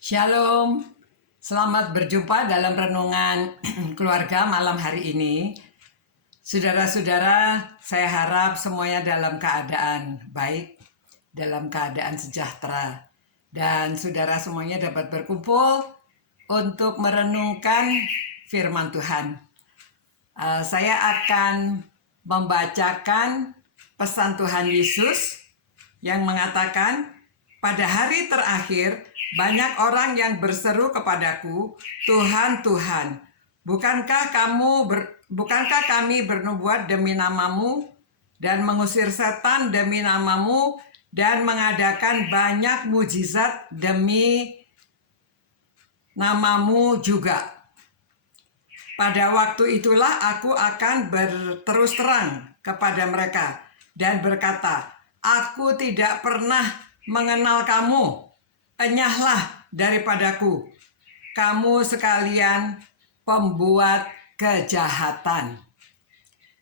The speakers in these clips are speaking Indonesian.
Shalom, selamat berjumpa dalam renungan keluarga malam hari ini. Saudara-saudara, saya harap semuanya dalam keadaan baik, dalam keadaan sejahtera. Dan saudara semuanya dapat berkumpul untuk merenungkan firman Tuhan. Saya akan membacakan pesan Tuhan Yesus yang mengatakan, pada hari terakhir, banyak orang yang berseru kepadaku, Tuhan, Tuhan, bukankah kami bernubuat demi namamu dan mengusir setan demi namamu dan mengadakan banyak mujizat demi namamu juga? Pada waktu itulah aku akan berterus terang kepada mereka dan berkata, aku tidak pernah mengenal kamu, enyahlah daripadaku, kamu sekalian pembuat kejahatan.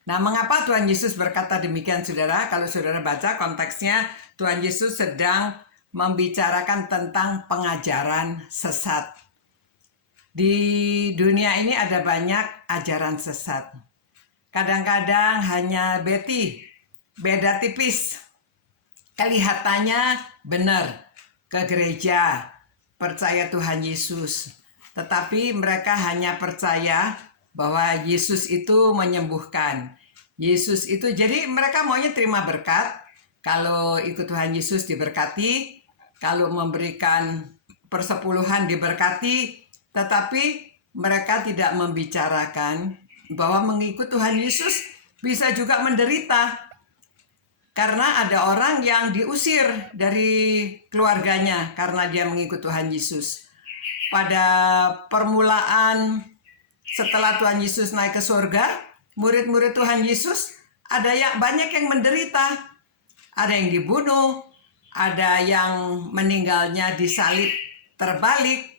Nah, mengapa Tuhan Yesus berkata demikian, saudara? Kalau saudara baca konteksnya, Tuhan Yesus sedang membicarakan tentang pengajaran sesat. Di dunia ini ada banyak ajaran sesat. Kadang-kadang hanya beda tipis. Kelihatannya benar, ke gereja, percaya Tuhan Yesus. Tetapi mereka hanya percaya bahwa Yesus itu menyembuhkan. Yesus itu, jadi mereka maunya terima berkat. Kalau ikut Tuhan Yesus diberkati, kalau memberikan persepuluhan diberkati, tetapi mereka tidak membicarakan bahwa mengikut Tuhan Yesus bisa juga menderita. Karena ada orang yang diusir dari keluarganya karena dia mengikut Tuhan Yesus. Pada permulaan setelah Tuhan Yesus naik ke surga, murid-murid Tuhan Yesus banyak yang menderita. Ada yang dibunuh, ada yang meninggalnya disalib terbalik,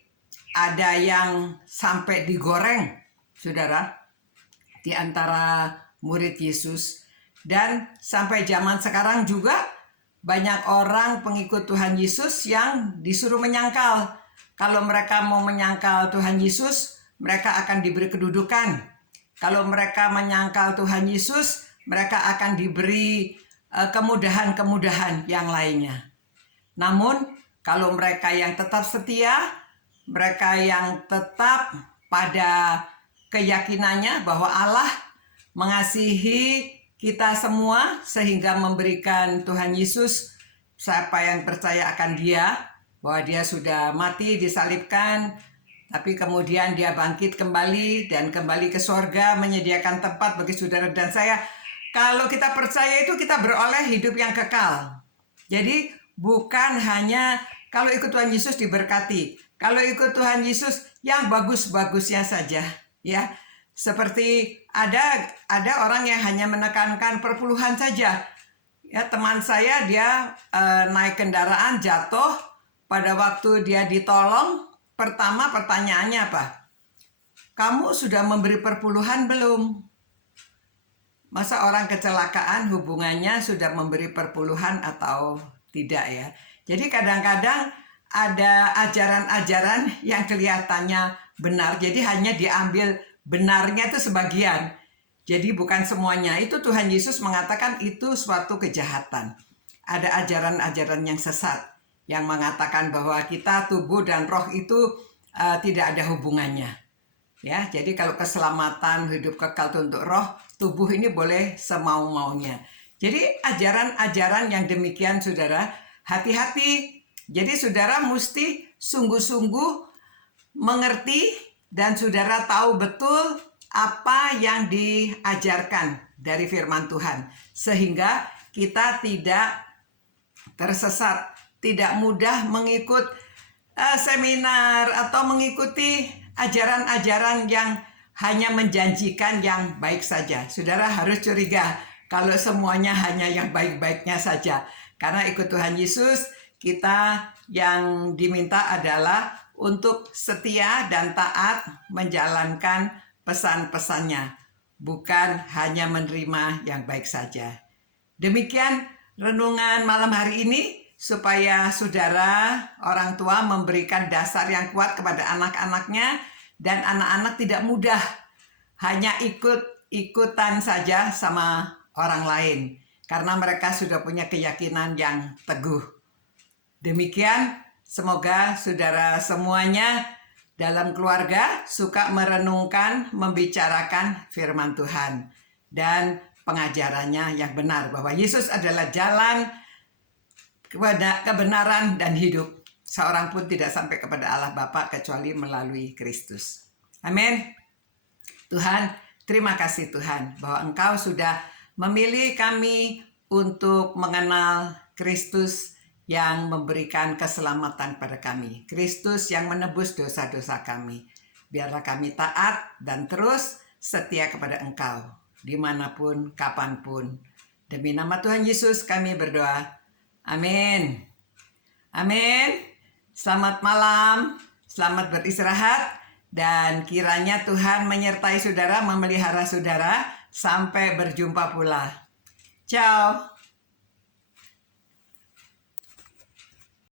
ada yang sampai digoreng, saudara, di antara murid Yesus. Dan sampai zaman sekarang juga banyak orang pengikut Tuhan Yesus yang disuruh menyangkal. Kalau mereka mau menyangkal Tuhan Yesus, mereka akan diberi kedudukan. Kalau mereka menyangkal Tuhan Yesus, mereka akan diberi kemudahan-kemudahan yang lainnya. Namun, kalau mereka yang tetap setia, mereka yang tetap pada keyakinannya bahwa Allah mengasihi kita semua sehingga memberikan Tuhan Yesus, siapa yang percaya akan Dia, bahwa Dia sudah mati, disalibkan, tapi kemudian Dia bangkit kembali dan kembali ke surga, menyediakan tempat bagi saudara dan saya. Kalau kita percaya itu kita beroleh hidup yang kekal. Jadi bukan hanya kalau ikut Tuhan Yesus diberkati, kalau ikut Tuhan Yesus yang bagus-bagusnya saja, ya. Seperti ada orang yang hanya menekankan perpuluhan saja. Ya, teman saya dia naik kendaraan jatuh, pada waktu dia ditolong, pertama pertanyaannya apa? Kamu sudah memberi perpuluhan belum? Masa orang kecelakaan hubungannya sudah memberi perpuluhan atau tidak, ya? Jadi kadang-kadang ada ajaran-ajaran yang kelihatannya benar, jadi hanya diambil benarnya itu sebagian. Jadi bukan semuanya. Itu Tuhan Yesus mengatakan itu suatu kejahatan. Ada ajaran-ajaran yang sesat yang mengatakan bahwa kita tubuh dan roh itu tidak ada hubungannya. Ya, jadi kalau keselamatan hidup kekal itu untuk roh, tubuh ini boleh semau-maunya. Jadi ajaran-ajaran yang demikian, saudara, hati-hati. Jadi saudara mesti sungguh-sungguh mengerti dan saudara tahu betul apa yang diajarkan dari firman Tuhan, sehingga kita tidak tersesat, tidak mudah mengikut seminar atau mengikuti ajaran-ajaran yang hanya menjanjikan yang baik saja. Saudara harus curiga kalau semuanya hanya yang baik-baiknya saja, karena ikut Tuhan Yesus kita yang diminta adalah untuk setia dan taat menjalankan pesan-pesannya, bukan hanya menerima yang baik saja. Demikian renungan malam hari ini. supaya saudara, orang tua memberikan dasar yang kuat kepada anak-anaknya, dan anak-anak tidak mudah hanya ikut-ikutan saja sama orang lain, karena mereka sudah punya keyakinan yang teguh. Demikian, semoga saudara semuanya dalam keluarga suka merenungkan, membicarakan firman Tuhan, dan pengajarannya yang benar, bahwa Yesus adalah jalan, kebenaran, dan hidup. Seorang pun tidak sampai kepada Allah Bapa kecuali melalui Kristus. Amin. Tuhan, terima kasih Tuhan bahwa Engkau sudah memilih kami untuk mengenal Kristus yang memberikan keselamatan pada kami. Kristus yang menebus dosa-dosa kami. Biarlah kami taat dan terus setia kepada Engkau, dimanapun, kapanpun. Demi nama Tuhan Yesus kami berdoa. Amin. Amin. Selamat malam, selamat beristirahat, dan kiranya Tuhan menyertai saudara, memelihara saudara, sampai berjumpa pula. Ciao.